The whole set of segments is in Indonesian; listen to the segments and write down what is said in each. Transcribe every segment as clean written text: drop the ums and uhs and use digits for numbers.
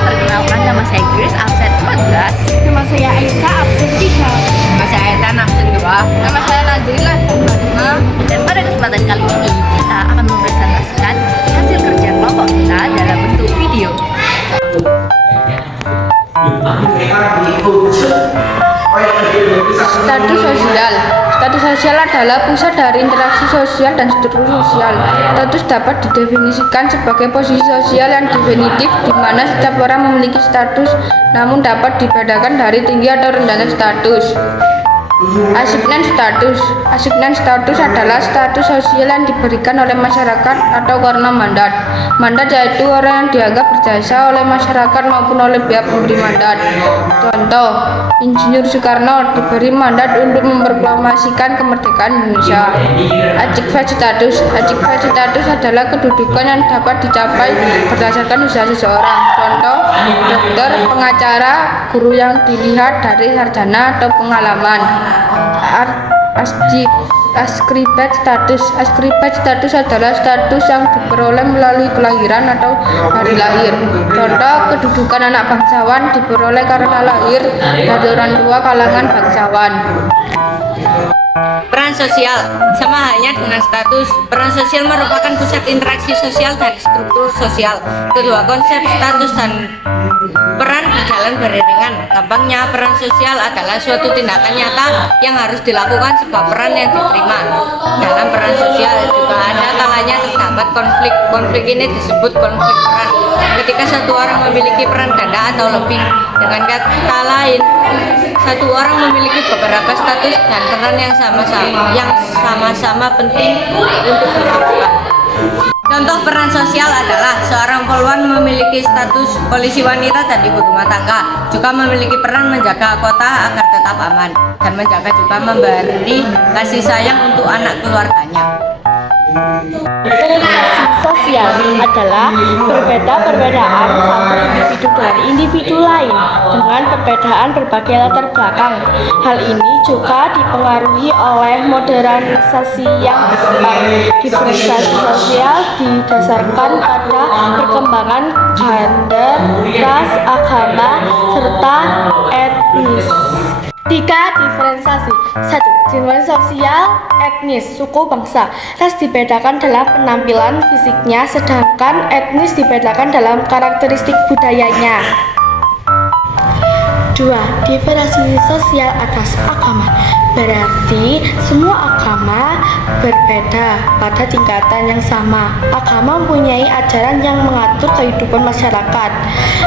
Perkenalkan, nama saya Grace, absen 14. Nama saya Aisyah, absen 3. Nama saya Ethan, absen 2. Nama saya Nadila, absen 5. Dan pada kesempatan kali ini kita akan mempresentasikan hasil kerja kelompok kita dalam bentuk video. Status sosial. Status sosial adalah pusat dari interaksi sosial dan struktur sosial. Status dapat didefinisikan sebagai posisi sosial yang definitif di mana setiap orang memiliki status, namun dapat dibedakan dari tinggi atau rendahnya status. Assignment status. Assignment status adalah status sosial yang diberikan oleh masyarakat atau karena mandat. Mandat yaitu orang yang dianggap berjasa oleh masyarakat maupun oleh pihak pemberi mandat. Contoh, Insinyur Soekarno diberi mandat untuk memproklamasikan kemerdekaan Indonesia. Achievement status. Achievement status adalah kedudukan yang dapat dicapai berdasarkan usaha seseorang. Contoh, dokter, pengacara, guru yang dilihat dari sarjana atau pengalaman. Ascribed status. Ascribed status adalah status yang diperoleh melalui kelahiran atau dari lahir. Contoh, kedudukan anak bangsawan diperoleh karena lahir dari orang tua kalangan bangsawan. Peran sosial sama halnya dengan status. Peran sosial merupakan pusat interaksi sosial dan struktur sosial. Kedua konsep status dan peran berjalan beriringan. Gampangnya, peran sosial adalah suatu tindakan nyata yang harus dilakukan sebab peran yang diterima. Dalam peran sosial juga ada kalanya terdapat konflik. Konflik ini disebut konflik peran. Ketika satu orang memiliki peran ganda atau lebih, dengan kata lain, satu orang memiliki beberapa status dan peran yang sama-sama penting untuk dilakukan. Contoh peran sosial adalah seorang poluan memiliki status polisi wanita dan ibu rumah tangga, juga memiliki peran menjaga kota agar tetap aman dan menjaga juga memberi kasih sayang untuk anak keluarganya. Diferensiasi sosial adalah perbedaan satu individu dari individu lain dengan perbedaan berbagai latar belakang. Hal ini juga dipengaruhi oleh modernisasi yang berkembang. Diferensiasi sosial didasarkan pada perkembangan gender, ras, agama, serta etnis. 3. Diferensiasi. 1. Diferensiasi sosial, etnis, suku, bangsa. Ras dibedakan dalam penampilan fisiknya, sedangkan etnis dibedakan dalam karakteristik budayanya. 2. Diferensiasi sosial atas agama. Berarti semua agama berbeda pada tingkatan yang sama. Agama mempunyai ajaran yang mengatur kehidupan masyarakat,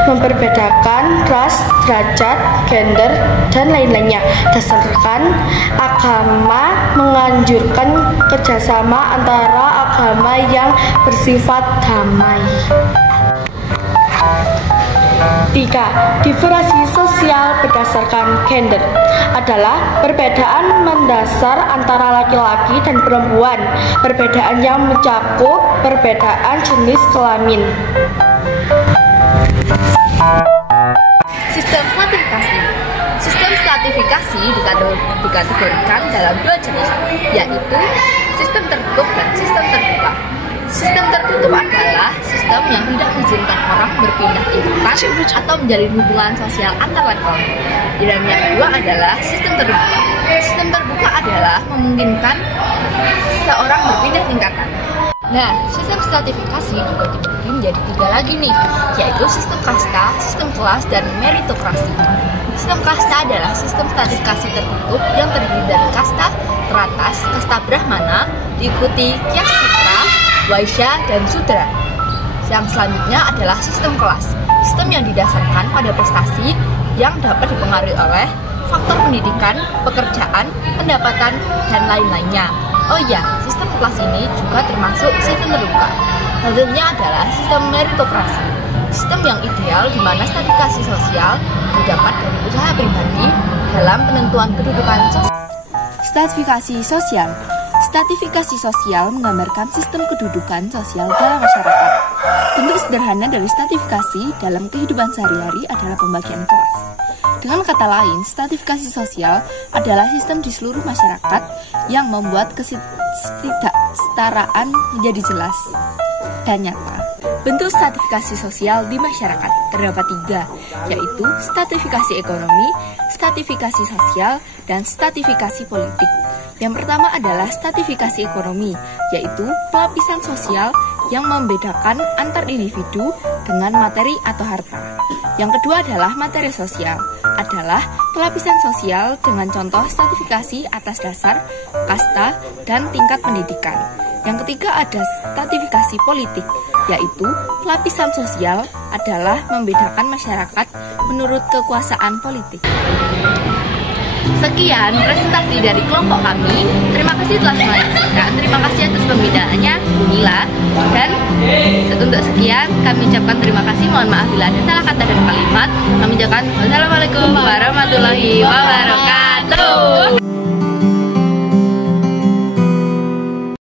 memperbedakan ras, derajat, gender, dan lain-lainnya. Dasarkan agama menganjurkan kerjasama antara agama yang bersifat damai. 3. Diferensiasi sosial berdasarkan gender adalah perbedaan mendasar antara laki-laki dan perempuan, perbedaan yang mencakup perbedaan jenis kelamin. Sistem stratifikasi. Sistem stratifikasi dikategorikan dalam dua jenis, yaitu sistem tertutup dan sistem terbuka. Sistem tertutup adalah sistem yang tidak mengizinkan orang berpindah tingkatan atau menjalin hubungan sosial antar level. Dan yang kedua adalah sistem terbuka. Sistem terbuka adalah memungkinkan seorang berpindah tingkatan. Nah, sistem stratifikasi juga dibagi menjadi 3 lagi nih, yaitu sistem kasta, sistem kelas, dan meritokrasi. Sistem kasta adalah sistem stratifikasi tertutup yang terdiri dari kasta teratas, kasta Brahmana, diikuti Kshatriya, Waisya, dan Sudra. Yang selanjutnya adalah sistem kelas, sistem yang didasarkan pada prestasi yang dapat dipengaruhi oleh faktor pendidikan, pekerjaan, pendapatan, dan lain-lainnya. Oh iya, sistem kelas ini juga termasuk sistem terbuka. Selanjutnya adalah sistem meritokrasi, sistem yang ideal di mana stratifikasi sosial didapat dari usaha pribadi dalam penentuan kedudukan sosial. Stratifikasi sosial. Stratifikasi sosial menggambarkan sistem kedudukan sosial dalam masyarakat. Bentuk sederhana dari stratifikasi dalam kehidupan sehari-hari adalah pembagian kelas. Dengan kata lain, stratifikasi sosial adalah sistem di seluruh masyarakat yang membuat ketidaksetaraan menjadi jelas dan nyata. Bentuk stratifikasi sosial di masyarakat terdapat 3, yaitu stratifikasi ekonomi, stratifikasi sosial, dan stratifikasi politik. Yang pertama adalah stratifikasi ekonomi, yaitu pelapisan sosial yang membedakan antar individu dengan materi atau harta. Yang kedua adalah materi sosial, adalah pelapisan sosial dengan contoh stratifikasi atas dasar, kasta, dan tingkat pendidikan. Yang ketiga ada stratifikasi politik, yaitu pelapisan sosial adalah membedakan masyarakat menurut kekuasaan politik. Sekian presentasi dari kelompok kami. Terima kasih telah menyaksikan. Terima kasih atas pembinaannya Bunila. Dan untuk sekian kami ucapkan terima kasih. Mohon maaf bila ada salah kata dan kalimat. Kami ucapkan wassalamualaikum warahmatullahi wabarakatuh.